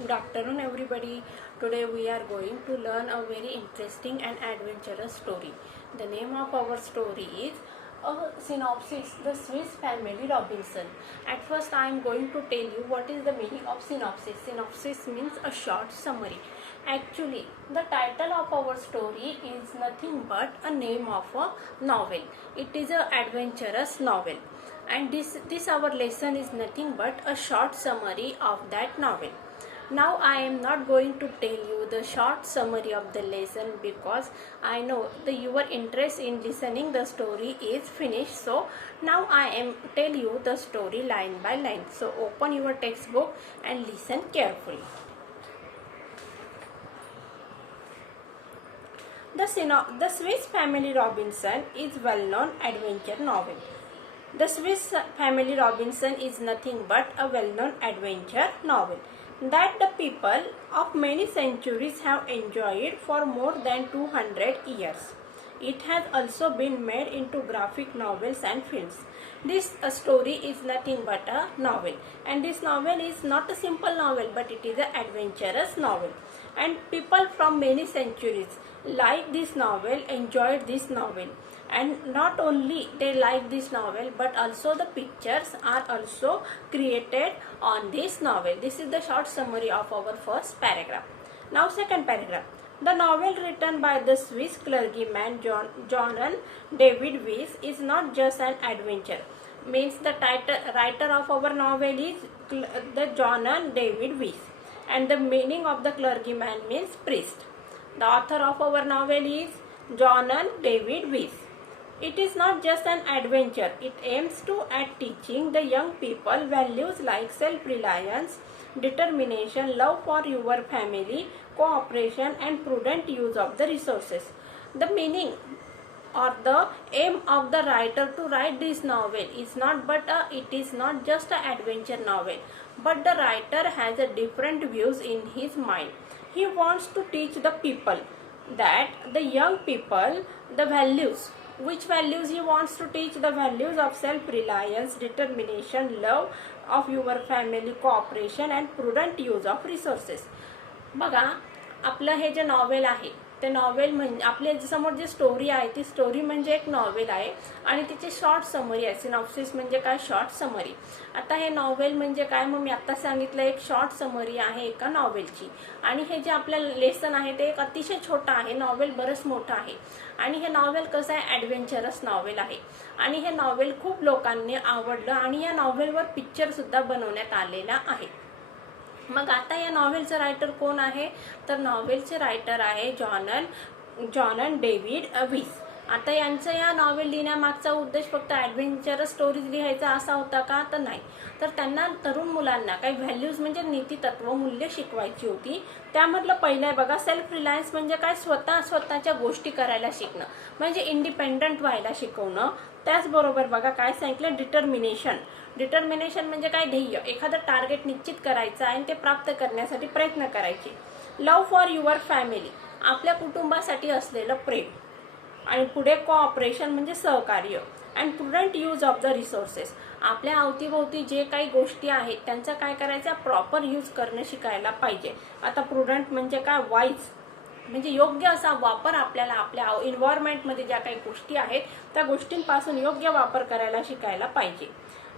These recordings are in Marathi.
Good afternoon, everybody. Today we are going to learn a very interesting and adventurous story. The name of our story is a synopsis, The Swiss Family Robinson. At first, I am going to tell you what is the meaning of synopsis. Synopsis means a short summary. Actually, the title of our story is nothing but a name of a novel. It is an adventurous novel. And this our lesson is nothing but a short summary of that novel. Now I am not going to tell you the short summary of the lesson because I know your interest in listening the story is finished. So now I am tell you the story line by line. So open your textbook and listen carefully. The Swiss Family Robinson is well-known adventure novel. The Swiss Family Robinson is nothing but a well-known adventure novel that the people of many centuries have enjoyed for more than 200 years. It has also been made into graphic novels and films. This story is nothing but a novel, and this novel is not a simple novel but it is an adventurous novel, and people from many centuries like this novel, enjoyed this novel, and not only they like this novel but also the pictures are also created on this novel. This is the short summary of our first paragraph. Now second paragraph. The novel written by the Swiss clergyman Johann David Wyss is not just an adventure. Means the writer of our novel is the Johann David Wyss, and the meaning of the clergyman means priest. The author of our novel is Johann David Wyss. It is not just an adventure. It aims at teaching the young people values like self-reliance, determination, love for your family, cooperation, and prudent use of the resources. The meaning or the aim of the writer to write this novel is it is not just an adventure novel, but the writer has a different views in his mind. He wants to teach the people, that the young people, the values. Which values he wants to teach? The values of self-reliance, determination, love of your family, cooperation, and prudent use of resources. बघा, आपलं हे जे नॉवेल आहे ते नॉवेल म्हणजे आपल्या समोर जी स्टोरी आहे ती स्टोरी म्हणजे एक नॉवेल आहे आणि तिची शॉर्ट समरी आहे. सिनॉप्सिस म्हणजे काय? Short summary. आता हे नॉवेल म्हणजे काय? मग मी आता सांगितलं एक शॉर्ट समरी आहे एका नॉवेलची, आणि हे जे आपलं लेसन आहे ते एक अतिशय छोटं आहे. नॉवेल बरंच मोठं आहे आणि हे नॉवेल कसं आहे? ॲडव्हेंचरस नॉवेल आहे आणि हे नॉवेल खूप लोकांनी आवडलं आणि या नॉवेलवर पिक्चर सुद्धा बनवण्यात आलेला आहे. मग आता या नॉवेलचं रायटर कोण आहे? तर नॉवेलचे रायटर आहे जॉन डेव्हिड विस. आता यांचं या नॉवेल लिहिण्यामागचा उद्देश फक्त ॲडव्हेंचरस स्टोरीज लिहायचा असा होता का? तर नाही. तर त्यांना तरुण मुलांना काही व्हॅल्यूज म्हणजे नीतितत्व मूल्य शिकवायची होती. त्यामधलं पहिलं आहे बघा, सेल्फ रिलायन्स म्हणजे काय? स्वतःच्या गोष्टी करायला शिकणं, म्हणजे इंडिपेंडंट व्हायला शिकवणं. त्याचबरोबर बघा काय सांगितलं? डिटर्मिनेशन म्हणजे काय? ध्येय, एखादं टार्गेट निश्चित करायचं आहे आणि ते प्राप्त करण्यासाठी प्रयत्न करायचे. लव्ह फॉर युअर फॅमिली, आपल्या कुटुंबासाठी असलेलं प्रेम, आणि पुढे कोऑपरेशन म्हणजे सहकार्य, and prudent use of the resources, आपल्या अवतीभोवती जे काही गोष्टी आहेत त्यांचा काय करायचा? प्रॉपर यूज करणं शिकायला पाहिजे. आता प्रुडंट म्हणजे काय? वाईज म्हणजे योग्य असा वापर, आपल्याला आपल्या एन्व्हायरमेंटमध्ये ज्या काही गोष्टी आहेत त्या गोष्टींपासून योग्य वापर करायला शिकायला पाहिजे.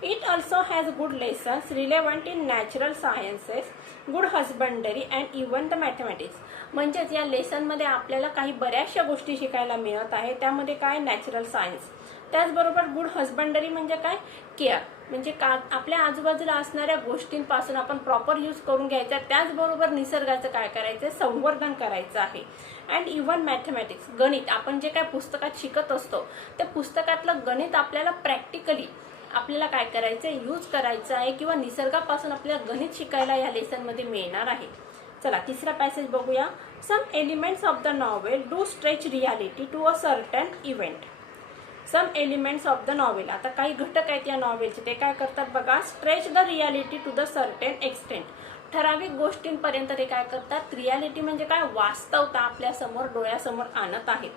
It also has good lessons relevant in natural sciences, good husbandry and even the mathematics. म्हणजेच या लेसनमध्ये आपल्याला काही बऱ्याचशा गोष्टी शिकायला मिळत आहे. त्यामध्ये काय? Natural science. त्याचबरोबर गुड हजबंडरी म्हणजे काय? केअर, म्हणजे आपल्या आजूबाजूला असणाऱ्या गोष्टींपासून आपण प्रॉपर यूज करून घ्यायचा. त्याचबरोबर निसर्गाचं काय करायचं? संवर्धन करायचं आहे. अँड इव्हन मॅथमॅटिक्स, गणित. आपण जे काय पुस्तकात शिकत असतो त्या पुस्तकातलं गणित आपल्याला प्रॅक्टिकली आपल्याला काय करायचं? यूज करायचं आहे, किंवा निसर्गापासून आपल्याला गणित शिकायला या लेसनमध्ये मिळणार आहे. चला तिसरा पॅसेज बघूया. Some elements of the novel do stretch reality to a certain event. Some elements of the novel, आता काही घटक आहेत या नॉवेलचे, ते काय करतात बघा? Stretch the reality to the certain extent, ठराविक गोष्टींपर्यंत ते काय करतात? रियालिटी म्हणजे काय? वास्तवता आपल्या समोर डोळ्यासमोर आणत आहेत.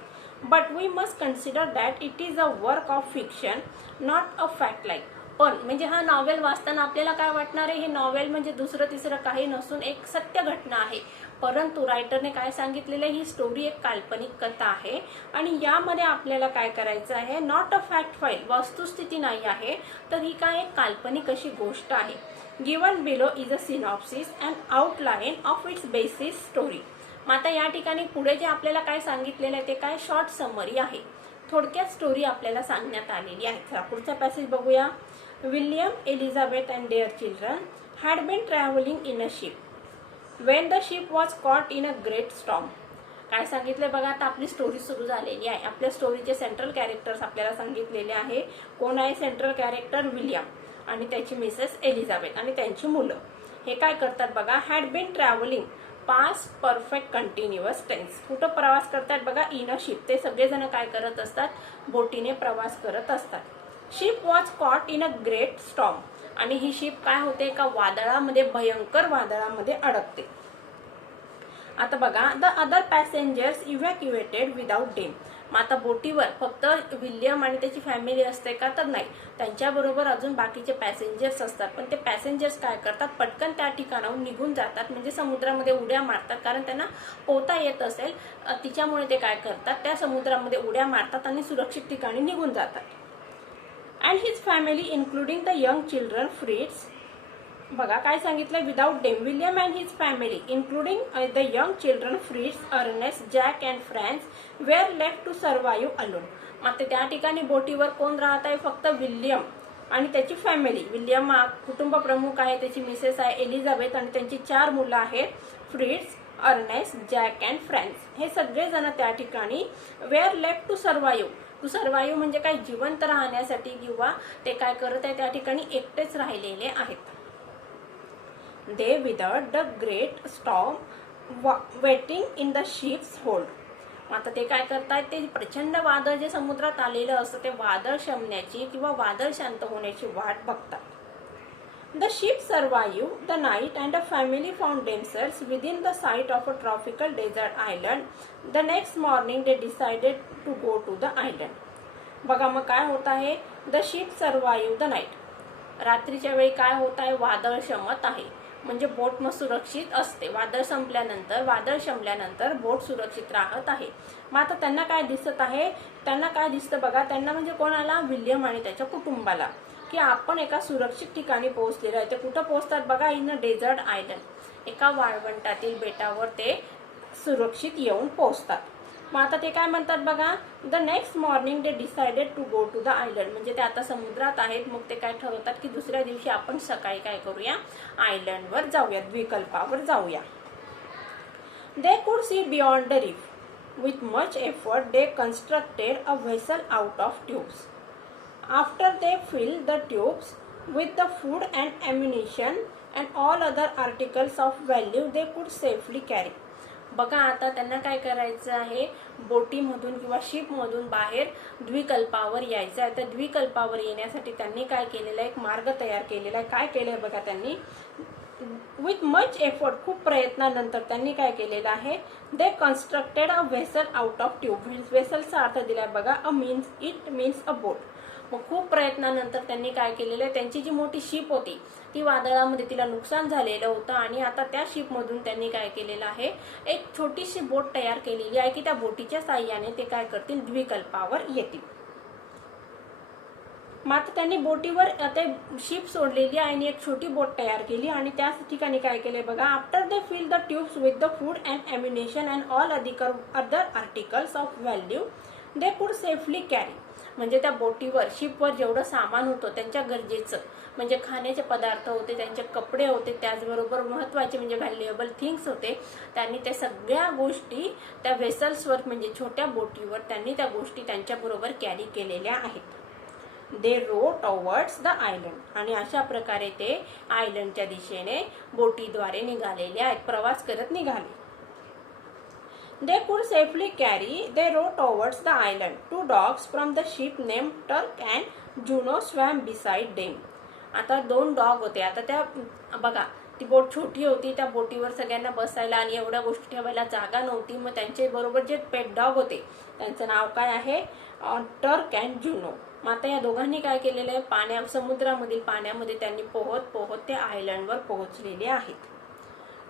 But we must consider that it is a work of fiction, not a fact like. पण म्हणजे हा नॉवेल वाचताना आपल्याला काय वाटणार आहे, हे नॉवेल म्हणजे दुसरं तिसरं काही नसून एक सत्य घटना आहे. परंतु रायटरने काय सांगितलेलं आहे, ही स्टोरी एक काल्पनिक कथा आहे आणि यामध्ये आपल्याला काय करायचं आहे, नॉट अ फॅक्ट फाईल, वस्तुस्थिती नाही आहे, तर ही काय एक काल्पनिक अशी गोष्ट आहे. Given below is a synopsis and outline of its basis story. मग आता या ठिकाणी पुढे जे आपल्याला काय सांगितलेलं आहे ते काय शॉर्ट समरी आहे, थोडक्यात स्टोरी आपल्याला सांगण्यात आलेली आहे. चला पुढचा पॅसेज बघूया. William, Elizabeth and their children had been travelling in a ship when the ship was caught in a great storm. काय सांगितलंय बघा, आता आपली स्टोरी सुरू झालेली आहे. आपल्या स्टोरीचे सेंट्रल कॅरेक्टर्स आपल्याला सांगितलेले आहे. कोण आहे सेंट्रल कॅरेक्टर? विल्यम आणि त्याची मिसेस एलिझाबेथ आणि त्यांची मुलं. हे काय करतात बघा, had been travelling, past perfect continuous tense. कुठं प्रवास करतात बघा, इन अ शिप. ते सगळेजण काय करत असतात, बोटीने प्रवास करत असतात. Ship was caught in a great storm, आणि ही शिप काय होते, एका वादळामध्ये, भयंकर वादळामध्ये अडकते. आता बघा, द अदर पॅसेंजर्स इव्हॅक्युएटेड विदाउट डेम. मग आता बोटीवर फक्त विल्यम आणि त्याची फॅमिली असते का, तर नाही, त्यांच्याबरोबर अजून बाकीचे पॅसेंजर्स असतात. पण ते पॅसेंजर्स काय करतात, पटकन त्या ठिकाणाहून निघून जातात, म्हणजे समुद्रामध्ये उड्या मारतात, कारण त्यांना पोहता येत असेल तिच्यामुळे ते काय करतात, त्या समुद्रामध्ये उड्या मारतात आणि सुरक्षित ठिकाणी निघून जातात. And his family including the young children Fritz. बघा काय सांगितलं, without them William and his family including the young children Fritz, Ernest, Jack and Franz were left to survive alone. मग त्या ठिकाणी बोटीवर कोण राहत आहे, फक्त विल्यम आणि त्याची फॅमिली. विल्यम हा कुटुंब प्रमुख आहे, त्याची मिसेस आहे एलिझाबेथ आणि त्यांची 4 मुलं आहेत, Fritz, Ernest, Jack and Franz. हे सगळेजण त्या ठिकाणी were left to survive. To survive म्हणजे काय, जिवंत राहण्यासाठी, किंवा ते काय करत आहे, त्या ठिकाणी एकटेच राहिलेले आहेत. They withered the great storm waiting in the ship's hold. आता ते काय करतायत, ते प्रचंड वादळ जे समुद्रात आलेलं असतं, ते वादळ शमण्याची किंवा वादळ शांत होण्याची वाट बघतात. The ship survived the night and the family found themselves within the sight of a tropical desert island. The next morning they decided to go to the island. बघा मग काय होत आहे, The ship survived the night. रात्रीच्या वेळी काय होत आहे, वादळ शमत आहे, म्हणजे बोट मग सुरक्षित असते. वादळ शमल्यानंतर बोट सुरक्षित राहत आहे. मग आता त्यांना काय दिसत आहे, त्यांना काय दिसतं बघा, त्यांना म्हणजे कोणाला, विल्यम आणि त्याच्या कुटुंबाला, की आपण एका सुरक्षित ठिकाणी पोहोचलेलो आहे. ते कुठं पोहोचतात बघा, इन अ डेझर्ट आयलंड, एका वाळवंटातील बेटावर ते सुरक्षित येऊन पोहोचतात. मग आता ते काय म्हणतात बघा, the next morning they decided to go to the island. म्हणजे ते आता समुद्रात आहेत, मग ते काय ठरवतात की दुसऱ्या दिवशी आपण सकाळी काय करूया, आयलंडवर जाऊया, द्वीपकल्पावर जाऊया. They could see beyond the reef. With much effort they constructed a vessel out of tubes. After they filled the tubes with the food and ammunition and all other articles of value they could safely carry. बघा आता त्यांना काय करायचं आहे, बोटीमधून किंवा शिपमधून बाहेर द्वीकल्पावर यायचं आहे. तर द्वीकल्पावर येण्यासाठी त्यांनी काय केलेलं आहे, एक मार्ग तयार केलेला आहे. काय केलंय बघा त्यांनी, विथ मच एफर्ट, खूप प्रयत्नानंतर त्यांनी काय केलेलं आहे, they constructed a vessel out of tube. व्हेसलचा अर्थ दिलाय बघा, इट मीन्स अ बोट. मग खूप प्रयत्नानंतर त्यांनी काय केलेलं आहे, त्यांची जी मोठी शिप होती ती वादळामध्ये, तिला नुकसान झालेलं होतं, आणि आता त्या शिपमधून त्यांनी काय केलेलं आहे, एक छोटीशी बोट तयार केलेली आहे, की त्या बोटीच्या साहाय्याने ते काय करतील, द्वीकल्पावर येतील. मात्र त्यांनी बोटीवर ते शिप सोडलेली आहे आणि एक छोटी बोट तयार केली, आणि त्याच ठिकाणी काय केले बघा, after they fill the tubes with the food and ammunition and all other articles of value they could safely carry. म्हणजे त्या बोटीवर, शिपवर जेवढं सामान होतं त्यांच्या गरजेचं, म्हणजे खाण्याचे पदार्थ होते, त्यांचे कपडे होते, त्याचबरोबर महत्त्वाचे म्हणजे व्हॅल्युएबल थिंग्स होते, त्यांनी त्या सगळ्या गोष्टी त्या व्हेसल्सवर, म्हणजे छोट्या बोटीवर त्यांनी त्या गोष्टी त्यांच्याबरोबर कॅरी केलेल्या आहेत. दे रो टॉवर्ड्स द आयलंड. आणि अशा प्रकारे ते आयलंडच्या दिशेने बोटीद्वारे निघालेले आहेत, प्रवास करत निघाले. They could safely carry. They rowed towards the island. 2 dogs from the ship named Turk and Juno swam beside them. आता 2 डॉग होते. आता त्या बघा, ती बोट छोटी होती, त्या बोटीवर सगळ्यांना बसायला आणि एवढ्या गोष्टी ठेवायला जागा नव्हती. मग त्यांचे बरोबर जे पेट डॉग होते, त्यांचं नाव काय आहे, टर्क अँड जुनो. मग आता या दोघांनी काय केलेलं आहे, समुद्रामधील पाण्यामध्ये त्यांनी पोहत पोहत ते आयलंडवर पोहोचलेले आहेत.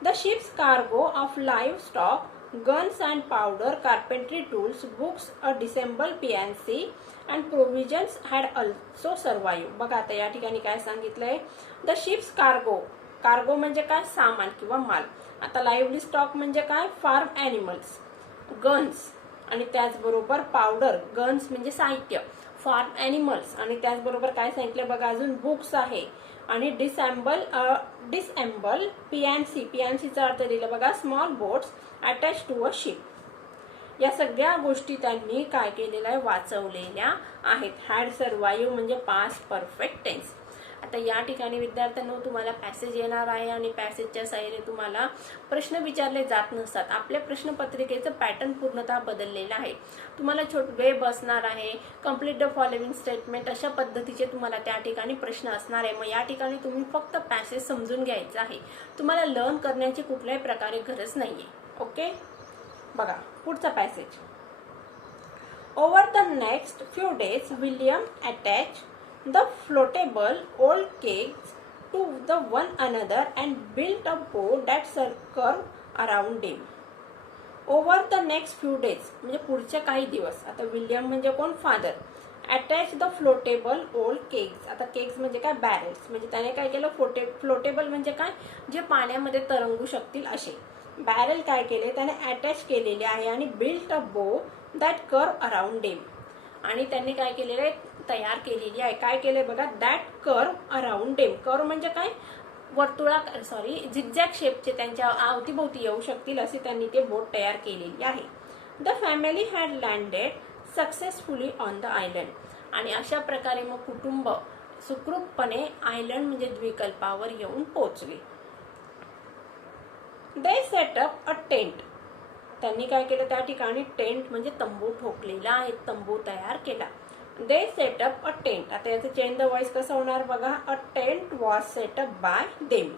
The ships cargo of live stock, guns and powder, carpentry tools, books, a disassembled PNC and provisions had also survived. बघा आता या ठिकाणी काय सांगितलंय, द शिप्स कार्गो, कार्गो म्हणजे काय, सामान किंवा माल. आता लाईव्हली स्टॉक म्हणजे काय, फार्म ॲनिमल्स, गन्स आणि त्याचबरोबर पावडर, गन्स म्हणजे साहित्य, फार्म ॲनिमल्स आणि त्याचबरोबर काय सांगितलं बघा, अजून बुक्स आहे आणि डिसएम्बल पीएनसी, पीएनसीचा अर्थ दिला बघा, small boats attach to a ship. या सगळ्या गोष्टी त्यांनी काय केलेल्या आहे, वाचवलेल्या आहेत. हॅड सर्वाइव्ह म्हणजे पास्ट परफेक्ट टेन्स. आता या ठिकाणी विद्यार्थ्यांनो तुम्हाला पॅसेज येणार आहे आणि पॅसेजच्या साहाय्याने तुम्हाला प्रश्न विचारले जात नसतात. आपल्या प्रश्नपत्रिकेचं पॅटर्न पूर्णतः बदललेलं आहे. तुम्हाला वेब असणार आहे, कंप्लीट द फॉलोइंग स्टेटमेंट, अशा पद्धतीचे तुम्हाला त्या ठिकाणी प्रश्न असणार आहे. मग या ठिकाणी तुम्ही फक्त पॅसेज समजून घ्यायचं आहे. तुम्हाला लर्न करण्याची कुठल्याही प्रकारे गरज नाहीये. ओके, बघा पुढचा passage. Over the next few days William attach the floatable old kegs to the one another and built a boat that circled around him. Over the next few days म्हणजे पुढच्या काही दिवस. आता विलियम म्हणजे कोण, फादर. अटॅच द फ्लोटेबल ओल्ड केग्स, आता केग्स म्हणजे काय, बॅरेल्स. म्हणजे त्याने काय केलं, फ्लोटेबल म्हणजे काय, जे पाण्यामध्ये तरंगू शकतील असे. बॅरेल काय केले, त्याने अटॅच केलेले आहे आणि बिल्ट अ बो दॅट कर्व अराउंड हिम, आणि त्यांनी काय केलेलं आहे, तयार केलेली आहे. काय केलंय बघा, that curve around him. Curve म्हणजे काय, झिगझॅग शेपचे त्यांच्या अवतीभोवती येऊ शकतील असे त्यांनी ते बोट तयार केलेली आहे. The family had landed successfully on the island, आणि अशा प्रकारे मग कुटुंब सुखरूपपणे आयलंड म्हणजे द्वीपकल्पावर येऊन पोहोचले. दे सेट अप अ टेंट, त्यांनी काय केलं, त्या ठिकाणी टेंट म्हणजे तंबू ठोकलेला आहे, तंबू तयार केला. दे सेटअप अ टेंट, आता याचं चेंज द वॉइस कसं होणार बघा, a tent was set up by them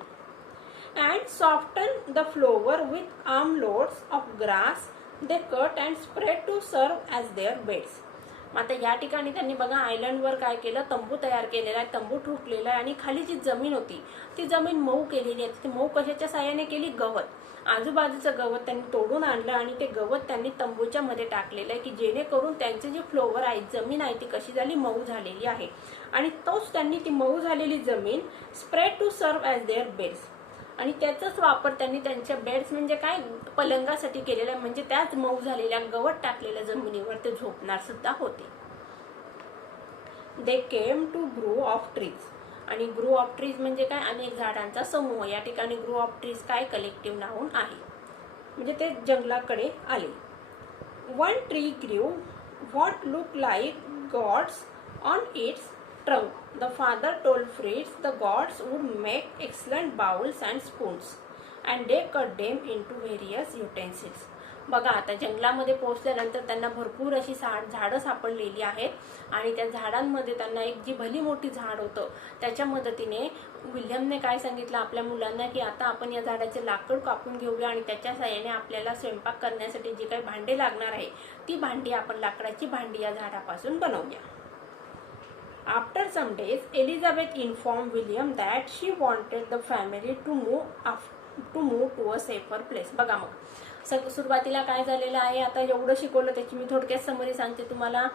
and soften the floor with arm loads of grass they cut and spread to serve as their beds. आता या ठिकाणी त्यांनी बघा आयलंडवर काय केलं, तंबू तयार केलेला आहे, तंबू ठोकलेला आहे आणि खाली जी जमीन होती ती जमीन मऊ केलेली आहे. ती मऊ कशाच्या साहाय्याने केली, गवत, आजूबाजूचं गवत त्यांनी तोडून आणलं आणि ते गवत त्यांनी तंबूच्या मध्ये टाकलेलं आहे की जेणेकरून त्यांचे जे फ्लोवर आहे, जमीन आहे ती कशी झाली, मऊ झालेली आहे. आणि तोच त्यांनी ती मऊ झालेली जमीन spread to serve as their beds, आणि त्याचाच वापर त्यांनी त्यांच्या बेड्स म्हणजे काय, पलंगासाठी केलेला आहे. म्हणजे त्याच मऊ झालेल्या गवत टाकलेल्या जमिनीवर ते झोपणार सुद्धा होते. They came to grove of trees, आणि ग्रो ऑफ ट्रीज म्हणजे काय, अनेक झाडांचा समूह. या ठिकाणी ग्रो ऑफ ट्रीज काय, कलेक्टिव्ह नाउन आहे, म्हणजे ते जंगलाकडे आले. One tree grew what look like gods on its trunk. The father told Fritz the gods would make excellent bowls and spoons and they cut them into various utensils. बघा आता जंगलामध्ये पोहोचल्यानंतर त्यांना भरपूर अशी झाडं सापडलेली आहेत आणि त्या झाडांमध्ये त्यांना एक जी भली मोठी झाड होतं त्याच्या मदतीने विल्यमने काय सांगितलं आपल्या मुलांना की आता आपण या झाडाचे लाकूड कापून घेऊया आणि त्याच्या साहाय्याने आपल्याला स्वयंपाक करण्यासाठी जी काही भांडी लागणार आहे ती भांडी आपण लाकडाची भांडी या झाडापासून बनवूया. After some days, Elizabeth informed William that she wanted the family to move to a safer place. बघा मग सुरुवातीला काय झालेलं आहे, आता एवढं शिकवलं त्याची मी थोडक्यात समरी सांगते तुम्हाला.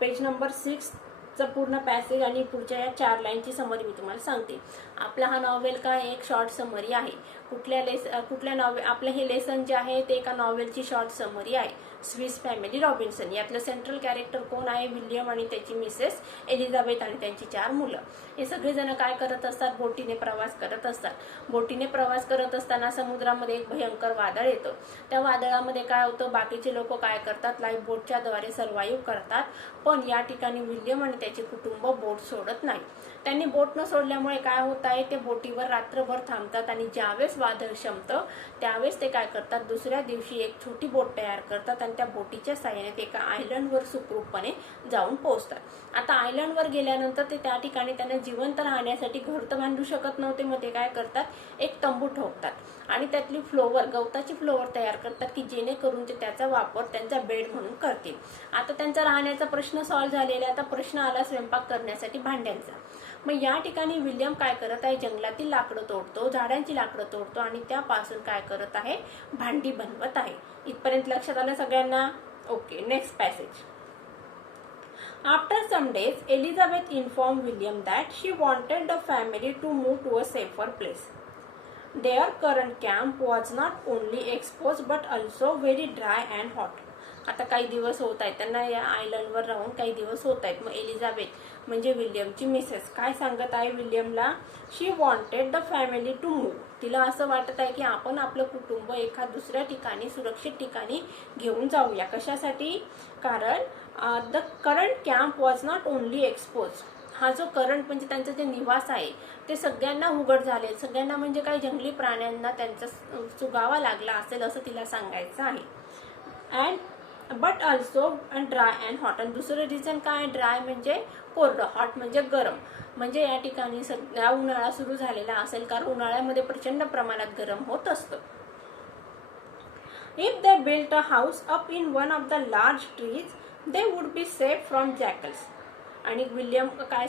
पेज नंबर 6 चा पूर्ण पॅसेज आणि पुढच्या या 4 लाईनची समरी मी तुम्हाला सांगते. आपला हा नॉवेल काय एक शॉर्ट समरी आहे. कुठल्या नॉवेल, आपलं हे लेसन जे आहे ते एका नॉवेलची शॉर्ट समरी आहे. स्विस फॅमिली रॉबिन्सन, यातलं सेंट्रल कॅरेक्टर कोण आहे, विल्यम आणि त्याची मिसेस एलिझाबेथ आणि त्यांची 4 मुलं. हे सगळेजण काय करत असतात, बोटीने प्रवास करत असतात. बोटीने प्रवास करत असताना समुद्रामध्ये एक भयंकर वादळ येतं. त्या वादळामध्ये काय होतं, बाकीचे लोक काय करतात, लाईफ बोटच्या द्वारे सर्वाइव्ह करतात. पण या ठिकाणी विल्यम आणि त्याचे कुटुंब बोट सोडत नाही. त्यांनी बोट न सोडल्यामुळे काय होत आहे ते बोटीवर रात्रभर थांबतात आणि ज्यावेळेस वादळ शमतं त्यावेळेस ते काय करतात, दुसऱ्या दिवशी एक छोटी बोट तयार करतात आणि त्या बोटीच्या साहाय्याने ते एका आयलंडवर सुखरूपपणे जाऊन पोहोचतात। आता आयलंडवर गेल्यानंतर ते त्या ठिकाणी त्यांना जिवंत राहण्यासाठी घर तर बांधू शकत नव्हते, मग ते काय करतात, एक तंबू ठोकतात आणि त्यातली फ्लोवर, गवताची फ्लोवर तयार करतात की जेणेकरून ते त्याचा वापर त्यांचा बेड म्हणून करतील। आता त्यांचा राहण्याचा प्रश्न सॉल्व्ह झालेला आहे। आता प्रश्न आला स्वयंपाक करण्यासाठी भांड्यांचा। मग या ठिकाणी विल्यम काय करत आहे, जंगलातील लाकडं तोडतो, झाडांची लाकडं तोडतो आणि त्यापासून काय करत आहे, भांडी बनवत आहे। इथपर्यंत लक्षात आलं सगळ्यांना? Okay, next passage. After some days, Elizabeth informed William that she wanted the family to move to a safer place. Their current camp was not only exposed but also very dry and hot. आता काही दिवस होत आहेत त्यांना या आयलंडवर राहून, काही दिवस होत आहेत। मग एलिझाबेथ म्हणजे विल्यमची मिसेस काय सांगत आहे विल्यमला, she wanted the family to move, तिला असं वाटत आहे की आपण आपलं कुटुंब एका दुसऱ्या ठिकाणी, सुरक्षित ठिकाणी घेऊन जाऊया। कशासाठी? कारण the current camp was not only expose, हा जो करंट म्हणजे त्यांचा जे निवास आहे ते सगळ्यांना उघड झाले, सगळ्यांना म्हणजे काय, जंगली प्राण्यांना त्यांचा चुगावा लागला असेल असं तिला सांगायचं आहे। And but also dry and hot, आणि दुसरं रिझन काय, ड्राय म्हणजे कोरडं, हॉट म्हणजे गरम, म्हणजे या ठिकाणी सध्या उन्हाळा सुरू झालेला असेल कारण उन्हाळ्यामध्ये प्रचंड प्रमाणात गरम होत असतं। If they built a house up in one of the large trees, they would be safe from jackals. आणि विल्यम काय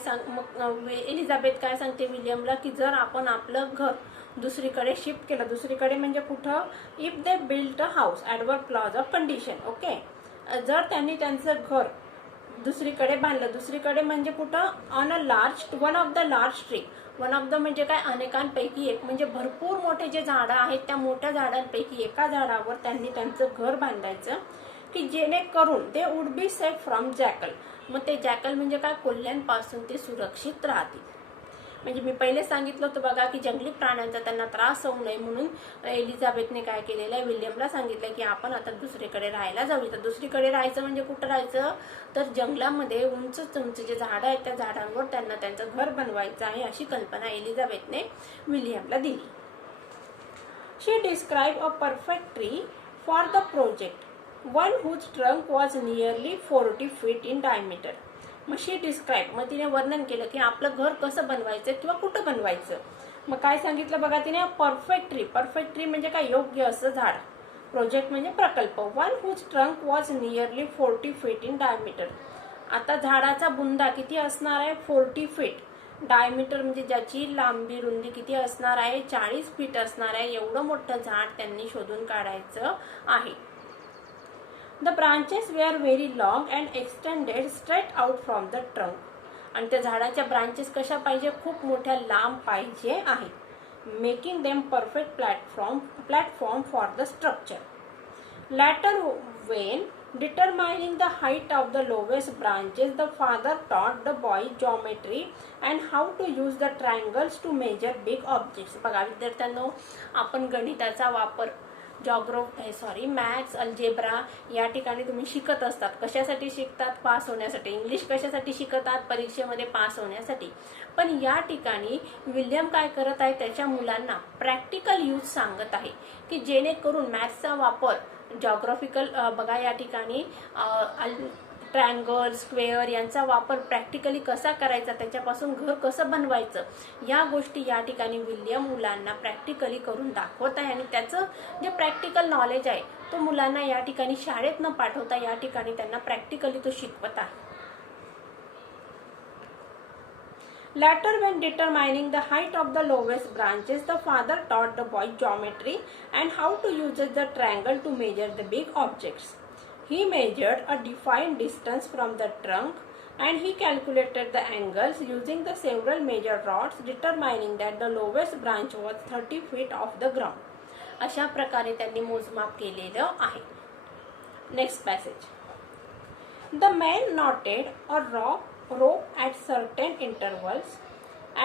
एलिझाबेथ काय सांगते विल्यमला की जर आपण आपलं घर दुसरीकडे शिफ्ट केलं, दुसरीकडे म्हणजे कुठं, if they built a house, adverb clause of condition, okay, जर त्यांनी त्यांचं घर दुसरीकडे बांधलं, दुसरीकडे म्हणजे कुठं, on a large, one of the large tree, one of the म्हणजे काय, अनेकांपैकी एक, म्हणजे भरपूर मोठे जे झाडं आहेत त्या मोठ्या झाडांपैकी एका झाडावर त्यांनी त्यांचं घर बांधायचं की जेणेकरून ते would be safe from jackal, मग ते जॅकल म्हणजे काय, कोल्ह्यांपासून ते सुरक्षित राहतील। म्हणजे मी पहिले सांगितलं होतं बघा की जंगली प्राण्यांचा त्यांना त्रास होऊ नये म्हणून एलिझाबेथने काय केलेलं आहे, विल्यमला सांगितलं की आपण आता दुसरीकडे राहायला जाऊया। तर दुसरीकडे राहायचं म्हणजे कुठं राहायचं, तर जंगलामध्ये उंच उंच जे झाडं आहेत त्या झाडांवर त्यांना त्यांचं घर बनवायचं आहे, अशी कल्पना एलिझाबेथने विल्यमला दिली। She describe a perfect tree for the project, one whose trunk was nearly 40 feet in diameter. मग शी डिस्क्राईब, मग तिने वर्णन केलं की आपलं घर कसं बनवायचं किंवा कुठं बनवायचं। मग काय सांगितलं बघा तिने, परफेक्ट ट्री, परफेक्ट ट्री म्हणजे काय, योग्य असं झाड, प्रोजेक्ट म्हणजे प्रकल्प, one whose trunk was nearly 40 feet in diameter. आता झाडाचा बुंदा किती असणार आहे, 40 feet, डायमीटर म्हणजे ज्याची लांबी रुंदी किती असणार आहे, 40 feet असणार आहे, एवढं मोठं झाड त्यांनी शोधून काढायचं आहे। The branches were very long and extended straight out from the trunk. आणि त्या झाडाच्या ब्रांचेस कशा पाहिजे, खूप मोठ्या लांब पाहिजे आहेत, making them perfect platform for the structure. Later when determining the height of the lowest branches, the father taught the boy geometry and how to use the triangles to measure big objects. बघा विद्यार्थ्यांनो, आपण गणिताचा वापर मॅथ्स, अल्जेब्रा या ठिकाणी तुम्ही शिकत असतात, कशासाठी शिकतात, पास होण्यासाठी। इंग्लिश कशासाठी शिकतात, परीक्षेमध्ये पास होण्यासाठी। पण या ठिकाणी विल्यम काय करत आहे, त्याच्या मुलांना प्रॅक्टिकल यूज सांगत आहे की जेणेकरून मॅथ्सचा वापर, जॉग्राफिकल बघा या ठिकाणी ट्रायंगल, स्क्वेअर यांचा वापर प्रॅक्टिकली कसा करायचा, त्याच्यापासून घर कसं बनवायचं, या गोष्टी या ठिकाणी विल्यम मुलांना प्रॅक्टिकली करून दाखवत आहे। आणि त्याचं जे प्रॅक्टिकल नॉलेज आहे तो मुलांना या ठिकाणी शाळेत न पाठवता या ठिकाणी त्यांना प्रॅक्टिकली तो शिकवत आहे। Later when determining the height of the lowest branches, the father taught the boy geometry and how to use the triangle to measure the big objects. He measured a defined distance from the trunk and he calculated the angles using the several measure rods, determining that the lowest branch was 30 feet off the ground. अशा प्रकारे त्यांनी मोजमाप केलेलं आहे। Next passage. The man knotted a rope at certain intervals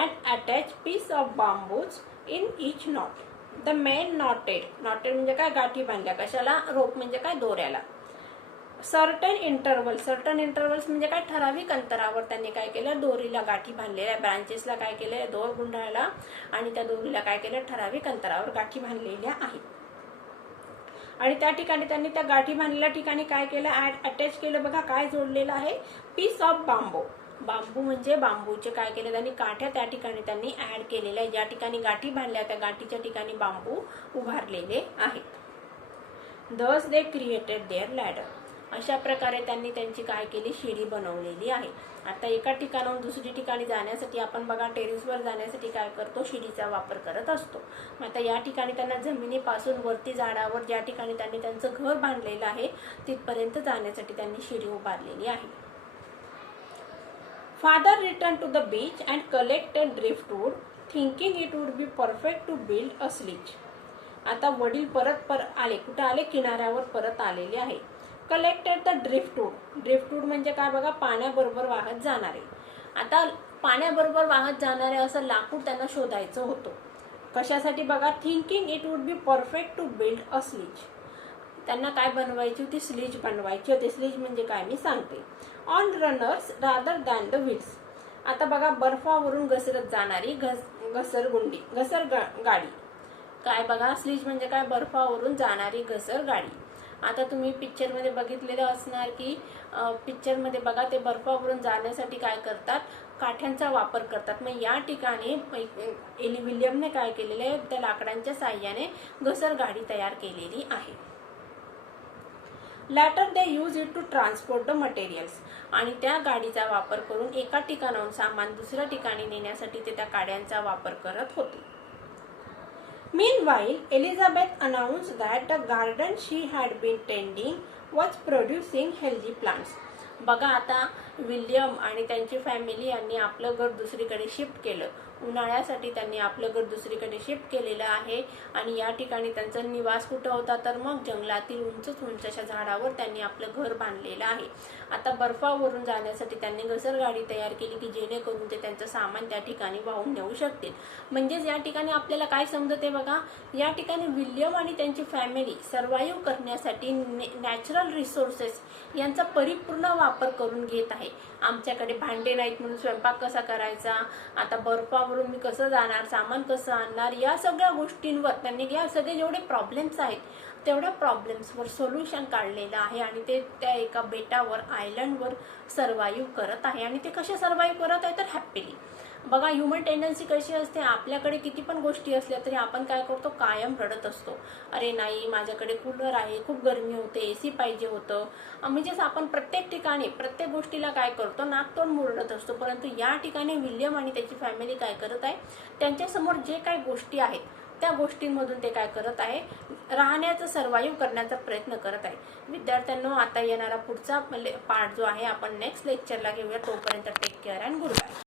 and attached piece of bamboos in each knot. The man knotted म्हणजे काय, गाठी बांधल्या, कशाला, रोप म्हणजे काय, दोऱ्याला, सर्टन इंटरवल्स म्हणजे काय, ठराविक अंतरावर त्यांनी काय केलं, दोरीला गाठी बांधलेल्या, ब्रांचेसला काय केलं, दोर गुंडाळला आणि त्या दोरीला काय केलं, ठराविक अंतरावर गाठी बांधलेल्या आहेत. आणि त्या ठिकाणी त्यांनी त्या गाठी बांधलेल्या ठिकाणी काय केलं, अटॅच केलं. बघा काय जोडलेलं आहे, पीस ऑफ बांबू. बांबू म्हणजे बांबूचे काय केले त्यांनी, काठ्या त्या ठिकाणी त्यांनी ऍड केलेल्या आहे. ज्या ठिकाणी गाठी बांधल्या त्या गाठीच्या ठिकाणी बांबू उभारलेले आहेत. Thus they created their ladder. अशा प्रकारे त्यांनी त्यांची काय केली, शिडी बनवलेली आहे. आता एका ठिकाणाहून दुसरी ठिकाणी जाण्यासाठी आपण बघा टेरेसवर जाण्यासाठी काय करतो, शिडीचा वापर करत असतो. आता या ठिकाणी त्यांना जमिनीपासून वरती झाडावर ज्या ठिकाणी त्यांनी त्यांचं घर बांधलेलं आहे तिथपर्यंत जाण्यासाठी त्यांनी शिडी उभारलेली आहे. Father return to the beach and collected driftwood thinking it would be perfect to build a sledge. आता वडील परत आले, कुठे आले, किनाऱ्यावर परत आलेले आहे. कलेक्टेड द ड्रिफ्टवूड म्हणजे काय बघा, पाण्याबरोबर वाहत जाणारे. आता पाण्याबरोबर वाहत जाणारे असं लाकूड त्यांना शोधायचं होतं. कशासाठी बघा, thinking it would be perfect to build a sledge. त्यांना काय बनवायची होती, स्लीच बनवायची होती. स्लीच म्हणजे काय मी सांगते. On runners rather than the wheels. आता बघा बर्फावरून घसरत जाणारी घसर गाडी. काय बघा, स्लीच म्हणजे काय, बर्फावरून जाणारी घसर गाडी. आता तुम्ही पिक्चरमध्ये बघितलेलं असणार की पिक्चरमध्ये बघा ते बर्फावरून जाण्यासाठी काय करतात, काठ्यांचा वापर करतात. मग या ठिकाणी एली विल्यमने काय केलेलं आहे, त्या लाकडांच्या साहाय्याने घसर गाडी तयार केलेली आहे. Later they use it to transport the materials. आणि त्या गाडीचा वापर करून एका ठिकाणाहून सामान दुसऱ्या ठिकाणी नेण्यासाठी ते त्या काड्यांचा वापर करत होते. Meanwhile, Elizabeth announced that the garden she had been tending was producing healthy plants. बघा आता विल्यम आणि त्यांची फॅमिली यांनी आपलं घर दुसरीकडे शिफ्ट केलं. उन्हाळ्यासाठी त्यांनी आपलं घर दुसरीकडे शिफ्ट केलेलं आहे. आणि या ठिकाणी त्यांचा निवास कुठं होता, तर मग जंगलातील उंच अशा झाडावर त्यांनी आपलं घर बांधलेलं आहे. आता बर्फावरून जाण्यासाठी त्यांनी घसरगाडी तयार केली की जेणेकरून ते त्यांचं सामान त्या ठिकाणी वाहून नेऊ शकतील. म्हणजेच या ठिकाणी आपल्याला काय समजते बघा, या ठिकाणी विल्यम आणि त्यांची फॅमिली सर्वाइव्ह करण्यासाठी नॅचरल रिसोर्सेस यांचा परिपूर्ण वापर करून घेत आहे. आमच्याकडे भांडे नाहीत म्हणून स्वयंपाक कसा करायचा, आता बर्फावरून मी कसं जाणार, सामान कसं आणणार, या सगळ्या गोष्टींवर त्यांनी या सगळे जेवढे प्रॉब्लेम्स आहेत तेवढ्या प्रॉब्लेम्सवर सोल्युशन काढलेलं आहे. आणि ते त्या एका बेटावर आयलंडवर सर्वाइव्ह करत आहे. आणि ते कसे सर्वाइव्ह करत आहे, तर हॅपीली. बघा ह्युमन टेंडन्सी कशी असते, आपल्याकडे किती पण गोष्टी असल्या तरी आपण काय करतो, कायम रडत असतो. अरे नाही माझ्याकडे कूलर आहे, खूप गरमी होते, एसी पाहिजे होतं. म्हणजेच आपण प्रत्येक ठिकाणी प्रत्येक गोष्टीला काय करतो, नाकतोंड मुरडत असतो. परंतु या ठिकाणी विल्यम आणि त्याची फॅमिली काय करत आहे, त्यांच्यासमोर जे काही गोष्टी आहेत त्या गोष्टींमधून ते काय करत आहे, राहण्याचा सर्वाइव्ह करण्याचा प्रयत्न करत आहे. विद्यार्थ्यांनो आता येणारा पुढचा पार्ट जो आहे आपण नेक्स्ट लेक्चरला घेऊया. तोपर्यंत take care and good bye.